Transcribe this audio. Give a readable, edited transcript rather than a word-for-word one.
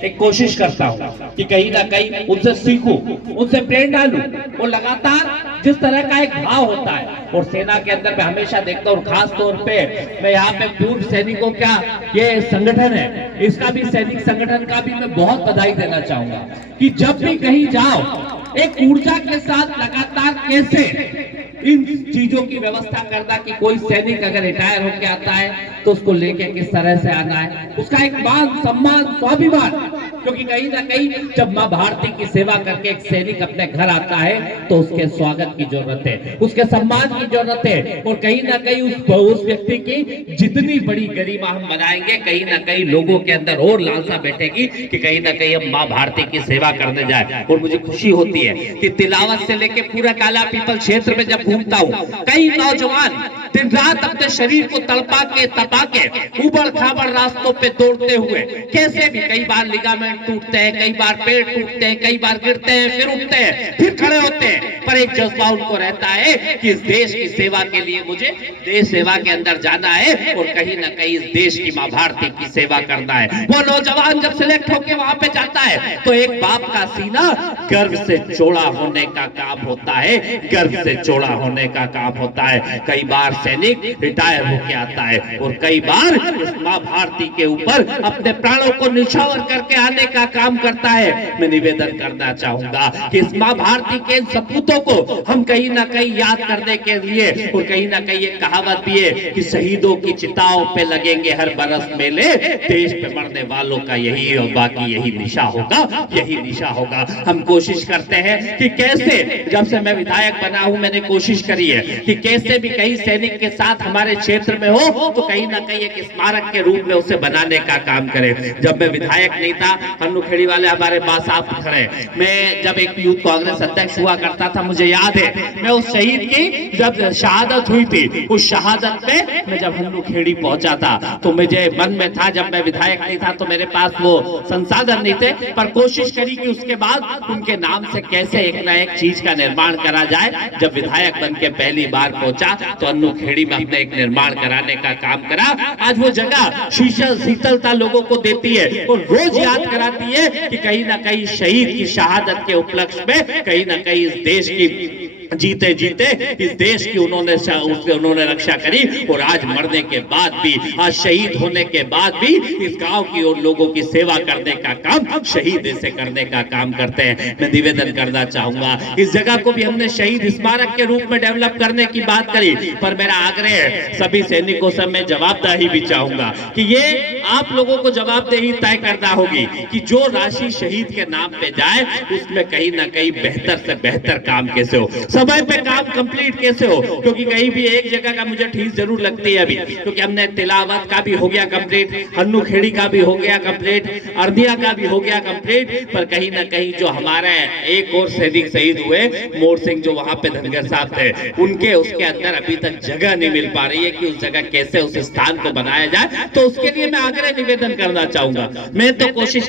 एक कोशिश करता हूँ कि कहीं ना कहीं उनसे सीखूं, उनसे प्रेरणा लूं। वो लगातार जिस तरह का एक भाव होता है और सेना के अंदर मैं हमेशा देखता हूँ, खास तौर पे मैं यहाँ पे पूर्व सैनिकों का ये संगठन है, इसका भी सैनिक संगठन का भी मैं बहुत बधाई देना चाहूंगा कि जब भी कहीं जाओ एक ऊर्जा के साथ लगातार कैसे इन चीजों की व्यवस्था करना कि कोई सैनिक अगर रिटायर होकर आता है तो उसको लेके किस तरह से आना है, उसका एक मान सम्मान स्वाभिमान। क्योंकि कहीं ना कहीं जब मां भारती की सेवा करके एक सैनिक अपने घर आता है तो उसके स्वागत की जरूरत है, उसके सम्मान की जरूरत है। और कहीं ना कहीं उस व्यक्ति की जितनी बड़ी गरिमा हम बनाएंगे, कहीं ना कहीं लोगों के अंदर और लालसा बैठेगी कि कहीं ना कहीं हम मां भारती की सेवा करने जाए। और मुझे खुशी होती है कि तिलावत से लेके पूरा काला पीपल क्षेत्र में जब घूमता हूँ, कई नौजवान दिन रात अपने शरीर को तड़पा के तपा के उबड़ खाबड़ रास्तों पे दौड़ते हुए, कैसे भी कई बार लिगामेंट टूटते हैं, कई बार पेड़ टूटते हैं, कई बार गिरते हैं, फिर उठते हैं, फिर खड़े होते हैं, पर एक जज्बा उनको रहता है कि इस देश की सेवा के लिए मुझे देश सेवा के अंदर जाना है और कहीं ना कहीं इस देश की मां भारती की सेवा करना है। वो नौजवान जब सिलेक्ट होके वहां पे जाता है तो एक बाप का सीना गर्व से चौड़ा होने का काम होता है, गर्व से चौड़ा होने का काम होता है। कई बार सैनिक रिटायर होके आता है और कई बार इस मां भारती के ऊपर अपने प्राणों को निछावर करके आने का काम करता है। मैं निवेदन करना चाहूंगा कि इस मां भारती के सपूतों को हम कहीं ना कहीं याद करने के लिए, और कहीं ना कहीं एक कहावत भी है कि शहीदों की चिताओं पे लगेंगे हर बरस मेले, देश पे मरने वालों का यही और बाकी यही निशा होगा, यही निशा होगा। हम कोशिश करते हैं कि कैसे, जब से मैं विधायक बना हूं मैंने कोशिश करी है कि कैसे भी कहीं सैनिक के साथ हमारे क्षेत्र में हो तो कहीं ना कहीं एक स्मारक के रूप में उसे बनाने का काम करें। जब मैं विधायक नहीं था, हन्नूखेड़ी वाले हमारे पास आप खड़े, मैं जब एक यूथ कांग्रेस अध्यक्ष हुआ करता था, मुझे याद है मैं उस शहीद की जब शहादत हुई थी, उस शहादत पे मैं जब हन्नूखेड़ी पहुंचा था तो मुझे मन में था, जब मैं विधायक नहीं था तो मेरे पास वो संसाधन नहीं थे, पर कोशिश करी कि उसके बाद उनके नाम से कैसे एक ना एक चीज का निर्माण करा जाए। जब विधायक बन के पहली बार पहुंचा तो हन्नूखेड़ी में अपने एक निर्माण कराने का काम करा। आज वो जगह शीतलता लोगों को देती है और रोज याद कराती है कि कहीं ना कहीं शहीद की शहादत के उपलक्ष्य में कहीं ना कहीं इस देश की जीते जीते इस देश की उन्होंने रक्षा करी। और आज मरने के बाद भी, आज शहीद होने के बाद भी इस गांव की और लोगों की सेवा करने का काम शहीद ऐसे करने का काम करते हैं। मैं निवेदन करना चाहूंगा, इस जगह को भी हमने शहीद स्मारक के रूप में डेवलप करने की बात करी, पर मेरा आग्रह है सभी सैनिकों से मैं जवाबदेही भी चाहूंगा कि ये आप लोगों को जवाबदेही तय करना होगी कि जो राशि शहीद के नाम पे जाए उसमें कहीं ना कहीं बेहतर से बेहतर काम कैसे हो, समय पे काम कंप्लीट कैसे हो। क्योंकि कहीं भी एक जगह का मुझे ठेस जरूर लगती है अभी, क्योंकि हमने तिलावत का भी हो गया कंप्लीट, हन्नूखेड़ी का भी हो गया कंप्लीट, अर्दिया का भी हो गया कंप्लीट, पर कहीं ना कहीं जो हमारे एक और सैनिक शहीद हुए मोर सिंह जो वहां पे धनगर साहब थे, उनके उसके अंदर अभी तक जगह नहीं मिल पा रही है कि उस जगह कैसे उस स्थान को बनाया जाए। तो उसके लिए मैं आग्रह निवेदन करना चाहूंगा। मैं तो कोशिश